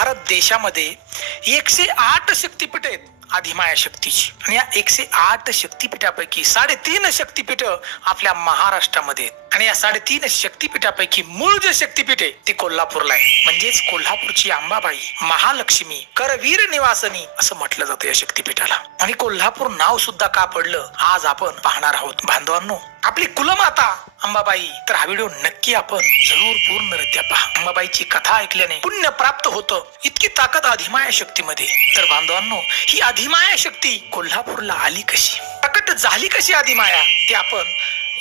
भारत देशामध्ये 108 शक्तिपीठ आहेत अधिमाया शक्तीची, आणि या 108 शक्तिपीठापैकी 3.5 शक्तिपीठ आपल्या महाराष्ट्रामध्ये आहेत. आणि या 3.5 शक्तिपीठापैकी मूळ जे शक्तिपीठ आहे ते कोल्हापूरला आहे. म्हणजेच कोल्हापूरची अंबाबाई महालक्ष्मी करवीर निवासनी असं म्हटलं जातं या शक्तिपीठाला. आणि कोल्हापूर नाव सुद्धा का पडलं आज आपण पाहणार आहोत. बांधवांनो, आपली कुलमाता अंबाबाई, तर हा व्हिडिओ नक्की आपण जरूर पूर्णरित्या पहा. अंबाबाईची कथा ऐकल्याने पुण्य प्राप्त होतं, इतकी ताकद अधिमाया शक्तीमध्ये. तर बांधवांनो, ही अधिमाया शक्ती कोल्हापूरला आली कशी, प्रकट झाली कशी अधिमाया, ते आपण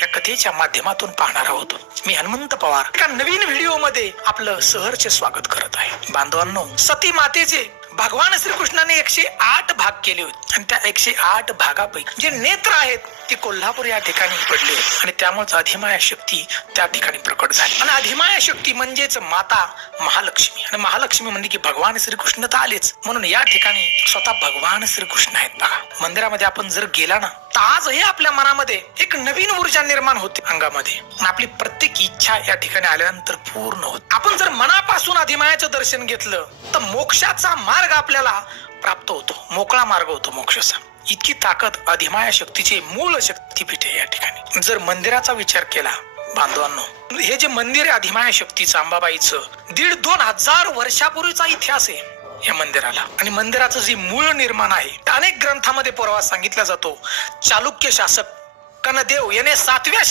या कथेच्या माध्यमातून पाहणार आहोत. मी हनुमंत पवार एका नवीन व्हिडिओ मध्ये आपलं सहर्ष स्वागत करत आहे. बांधवांनो, सती मातेचे भगवान श्रीकृष्णाने 108 भाग केले होते, आणि त्या 108 भागापैकी जे नेत्र आहेत ते कोल्हापूर या ठिकाणी पडले, आणि त्यामुळे अधिमाया शक्ती त्या ठिकाणी प्रकट झाली. आणि अधिमाया शक्ती म्हणजेच माता महालक्ष्मी, आणि महालक्ष्मी म्हणजे की भगवान श्रीकृष्ण तर आलेच, म्हणून या ठिकाणी स्वतः भगवान श्रीकृष्ण आहेत. बघा, मंदिरामध्ये आपण जर गेला ना, तर आजही आपल्या मनामध्ये एक नवीन ऊर्जा निर्माण होते अंगामध्ये, आपली प्रत्येक इच्छा या ठिकाणी आल्यानंतर पूर्ण होते. आपण जर मनापासून अधिमायाचं दर्शन घेतलं तर मोक्षाचा मार्ग आपल्याला प्राप्त होतो, मोकळा मार्ग होतो मोक्षाचा. इतकी ताकद अधिमाया शक्तीचे मूळ शक्तीपीठ आहे या ठिकाणी. जर मंदिराचा विचार केला बांधवांनो, हे जे मंदिर आहे अधिमाया शक्तीचं अंबाबाईचं, 1,500-2,000 वर्षापूर्वीचा इतिहास आहे या मंदिराला. आणि मंदिराचं जे मूळ निर्माण आहे, अनेक ग्रंथामध्ये पुरावा सांगितला जातो. चालुक्य शासक कनदेव याने 7व्या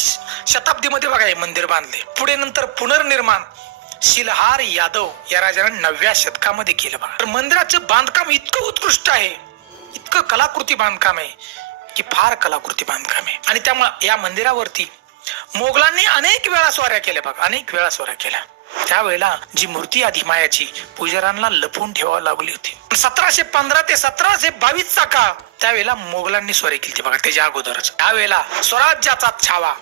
शताब्दीमध्ये बघा हे मंदिर बांधले. पुढे नंतर पुनर्निर्माण शिलहार यादव या राजाने 9व्या शतकामध्ये केलं. बघा, तर मंदिराचं बांधकाम इतकं उत्कृष्ट आहे, इतकं कलाकृती बांधकाम आहे की फार कलाकृती बांधकाम आहे. आणि त्यामुळे या मंदिरावरती मोगलांनी अनेक वेळा स्वाऱ्या केल्या. बघा, अनेक वेळा स्वाऱ्या केल्या. त्यावेळेला जी मूर्ती अधिमायाची पुजाऱ्यांना लपवून ठेवावी लागली होती. 1715 ते 1722 काळ त्यावेळेला मोगलांनी स्वारी केली. बघा, त्याच्या अगोदरच त्यावेळेला स्वराज्याचा छावा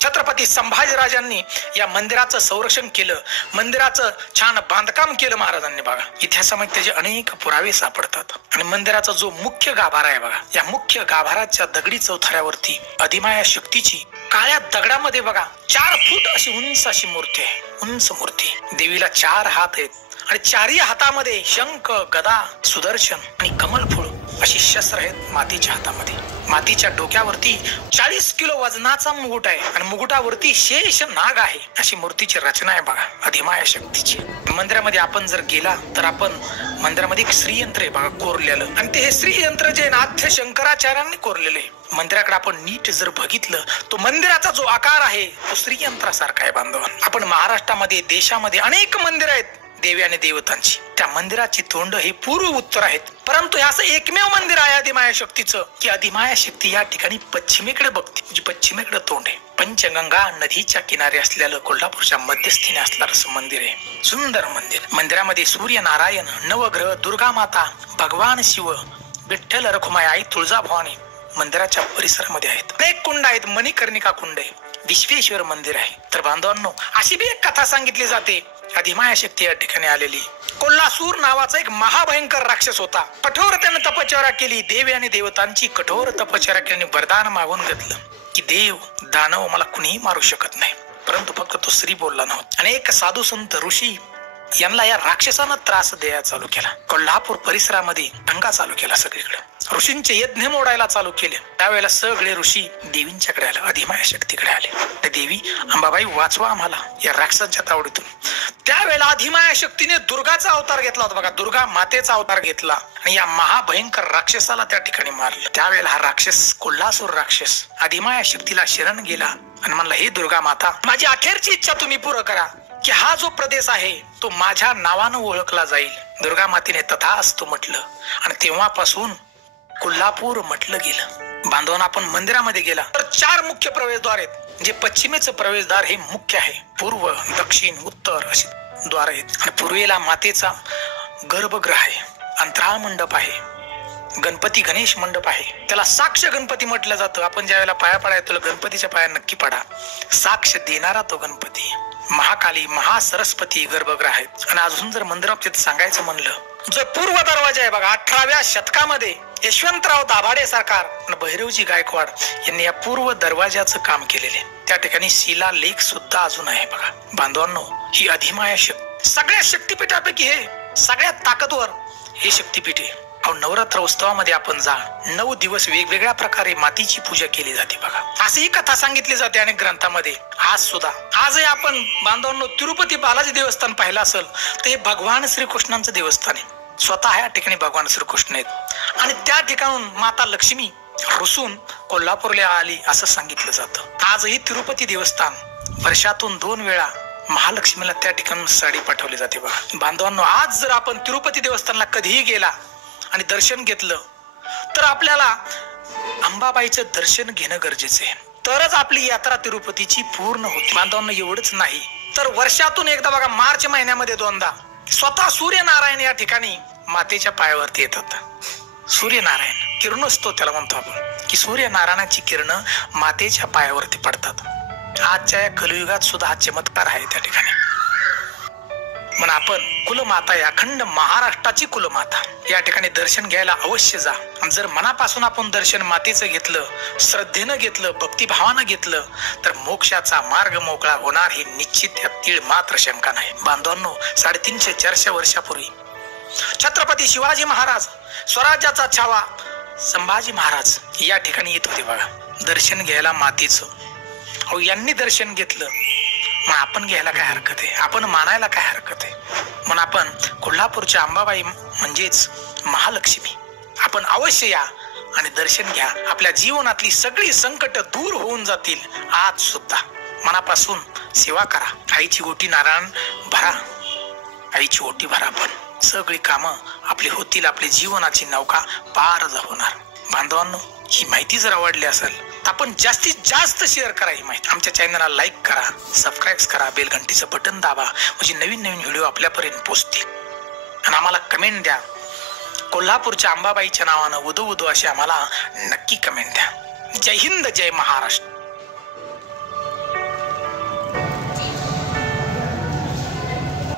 छत्रपती संभाजीराजांनी या मंदिराचं संरक्षण केलं, मंदिराचं छान बांधकाम केलं महाराजांनी. बघा, इतिहासामध्ये त्याचे अनेक पुरावे सापडतात. आणि मंदिराचा जो मुख्य गाभारा आहे बघा, या मुख्य गाभाराच्या दगडी चौथऱ्यावरती अधिमाया शक्तीची काळ्या दगडामध्ये बघा 4 फूट अशी उंच अशी मूर्ती आहे. उंच मूर्ती, देवीला 4 हात आहेत, आणि 4ही हातामध्ये शंख, गदा, सुदर्शन आणि कमलफूल अशी शस्त्र आहेत मातीच्या हातामध्ये. मातीच्या डोक्यावरती 40 किलो वजनाचा मुकुट आहे, आणि मुकुटावरती शेष नाग आहे. अशी मूर्तीची रचना आहे बघा अधिमाया शक्तीची. मंदिरामध्ये आपण जर गेला तर आपण मंदिरामध्ये एक श्रीयंत्र आहे बघा कोरलेलं, आणि ते हे श्रीयंत्र जे नाथ्य शंकराचार्यांनी कोरलेले आहे. मंदिराकडे आपण नीट जर बघितलं, तो मंदिराचा जो आकार आहे तो श्रीयंत्रासारखा आहे. बांधवांनो, आपण महाराष्ट्रामध्ये देशामध्ये अनेक मंदिर आहेत देवी आणि देवतांची. त्या मंदिराची तोंड हे पूर्व उत्तर आहेत, परंतु हे असं एकमेव मंदिर आहे अधिमाया शक्तीचं की अधिमाया शक्ती या ठिकाणी पश्चिमेकडे बघते, म्हणजे पश्चिमेकडे तोंड आहे. पंचगंगा नदीच्या किनारी असलेलं कोल्हापूरच्या मध्यस्थीने असणारं असं मंदिर आहे. सुंदर मंदिर. मंदिरामध्ये सूर्य नारायण, नवग्रह, दुर्गा माता, भगवान शिव, विठ्ठल रखुमाई, आई तुळजाभवानी मंदिराच्या परिसरामध्ये आहेत. अनेक कुंड आहेत, मणिकर्णिका कुंड आहे, विश्वेश्वर मंदिर आहे. तर बांधवांनो, अशी बी एक कथा सांगितली जाते अधिमाया शक्ती या ठिकाणी आलेली. कोल्हासूर नावाचा एक महाभयंकर राक्षस होता. कठोर त्याने तपश्चर्या केली, देवी आणि देवतांची कठोर तपश्चर्या केली, वरदान मागून घेतलं की देव दानव मला कुणीही मारू शकत नाही, परंतु फक्त तो श्री बोलला नव्हता. अनेक साधू संत ऋषी यांना या राक्षसानं त्रास द्यायला चालू केला. कोल्हापूर परिसरामध्ये दंगा चालू केला सगळीकडे. ऋषींचे यज्ञ मोडायला चालू केले. त्यावेळेला सगळे ऋषी देवींच्याकडे आले, अधिमाया शक्तीकडे आले. देवी अंबाबाई वाचवा आम्हाला या राक्षसाच्या तावडीतून. त्यावेळेला अधिमाया शक्तीने दुर्गाचा अवतार घेतला होता बघा, दुर्गा मातेचा अवतार घेतला, आणि या महाभयंकर राक्षसाला त्या ठिकाणी मारलं. त्यावेळेला हा राक्षस, कोल्हासूर राक्षस, अधिमाया शक्तीला शरण गेला आणि म्हणला, हे दुर्गा माता, माझी अखेरची इच्छा तुम्ही पूर्ण करा की हा जो प्रदेश आहे तो माझ्या नावानं ओळखला जाईल. दुर्गा मातेने तथास्तु म्हटलं, आणि तेव्हापासून कोल्हापूर म्हटलं गेलं. बांधवांना आपण मंदिरामध्ये गेला तर 4 मुख्य प्रवेशद्वार आहेत. जे पश्चिमेचं प्रवेशद्वार हे मुख्य आहे, पूर्व, दक्षिण, उत्तर अशी द्वार आहेत. आणि पूर्वेला मातेचा गर्भगृह आहे, अंतराळ मंडप आहे, गणपती गणेश मंडप आहे. त्याला साक्ष गणपती म्हटलं जातं. आपण ज्या वेळेला पाया पडायला तुला गणपतीच्या पाया नक्की पडा, साक्ष देणारा तो गणपती. महाकाली, महासरस्वती गर्भगृह आहेत. आणि अजून जर मंदिराबाबतीत सांगायचं म्हणलं, जो पूर्व दरवाजा आहे बघा, 18व्या शतकामध्ये यशवंतराव दाभाडे सरकार आणि भैरवजी गायकवाड यांनी या पूर्व दरवाजाचं काम केलेले. त्या ठिकाणी शिलालेख सुद्धा अजून आहे बघा. बांधवांनो, ही अधिमाया शक्ती सगळ्या शक्तिपीठापैकी हे सगळ्यात ताकदवर हे शक्तिपीठ आहे. नवरात्र उत्सवामध्ये आपण जा, 9 दिवस वेगवेगळ्या प्रकारे मातीची पूजा केली जाते बघा. अशी कथा सांगितली जाते अनेक ग्रंथामध्ये. आजही आपण बांधवांनो तिरुपती बालाजी देवस्थान पाहिलं असेल तर हे भगवान श्रीकृष्णांचं देवस्थान आहे. स्वतः या ठिकाणी भगवान श्रीकृष्ण आहेत आणि त्या ठिकाणून माता लक्ष्मी रुसून कोल्हापूरला आली असं सांगितलं जातं. आजही तिरुपती देवस्थान वर्षातून 2 वेळा महालक्ष्मीला त्या ठिकाणून साडी पाठवली जाते बघा. बांधवांनो, आज जर आपण तिरुपती देवस्थानला कधीही गेला आणि दर्शन घेतलं तर आपल्याला अंबाबाईचं दर्शन घेणं गरजेचं आहे. तरच आपली यात्रा तिरुपतीची पूर्ण होते. बांधवांनो, एवढंच नाही तर वर्षातून एकदा बघा, मार्च महिन्यामध्ये 2दा स्वतः सूर्यनारायण या ठिकाणी मातेच्या पायावरती येतात. सूर्यनारायण किरणोत्सव त्याला म्हणतो आपण, की सूर्यनारायणाची किरण मातेच्या पायावरती पडतात. आजच्या या कलियुगात सुद्धा हा चमत्कार आहे त्या ठिकाणी. म्हणून आपण कुलमाता, अखंड महाराष्ट्राची कुलमाता या ठिकाणी दर्शन घ्यायला अवश्य जा. जर मनापासून आपण दर्शन मातेचं घेतलं, श्रद्धेनं घेतलं, भक्तिभावानं घेतलं तर मोक्षाचा मार्ग मोकळा होणार ही निश्चित यातील मात्र शंका नाही. बांधवांनो, 350-400 वर्षापूर्वी छत्रपती शिवाजी महाराज, स्वराज्याचा छावा संभाजी महाराज या ठिकाणी येत होते बघा दर्शन घ्यायला मातेचं. यांनी दर्शन घेतलं, मग आपण घ्यायला काय हरकत आहे, आपण मानायला काय हरकत आहे. म्हणून आपण कोल्हापूरच्या अंबाबाई म्हणजेच महालक्ष्मी आपण अवश्य या आणि दर्शन घ्या. आपल्या जीवनातली सगळी संकट दूर होऊन जातील. आज सुद्धा मनापासून सेवा करा. आईची ओटी नारायण भरा, आईची ओटी भरा. आपण सगळी कामं आपली होतील, आपली जीवनाची नौका पार होणार. बांधवांनो, ही माहिती जर आवडली असेल तर आपण जास्तीत जास्त शेअर करा. ही माहिती आमच्या चॅनलला लाईक करा, सबस्क्राईब करा, बेल घंटीचं बटन दाबा, म्हणजे नवीन व्हिडिओ आपल्यापर्यंत पोहोचतील. आणि आम्हाला कमेंट द्या. कोल्हापूरच्या अंबाबाईच्या नावानं उदो उदो अशी आम्हाला नक्की कमेंट द्या. जय हिंद, जय महाराष्ट्र.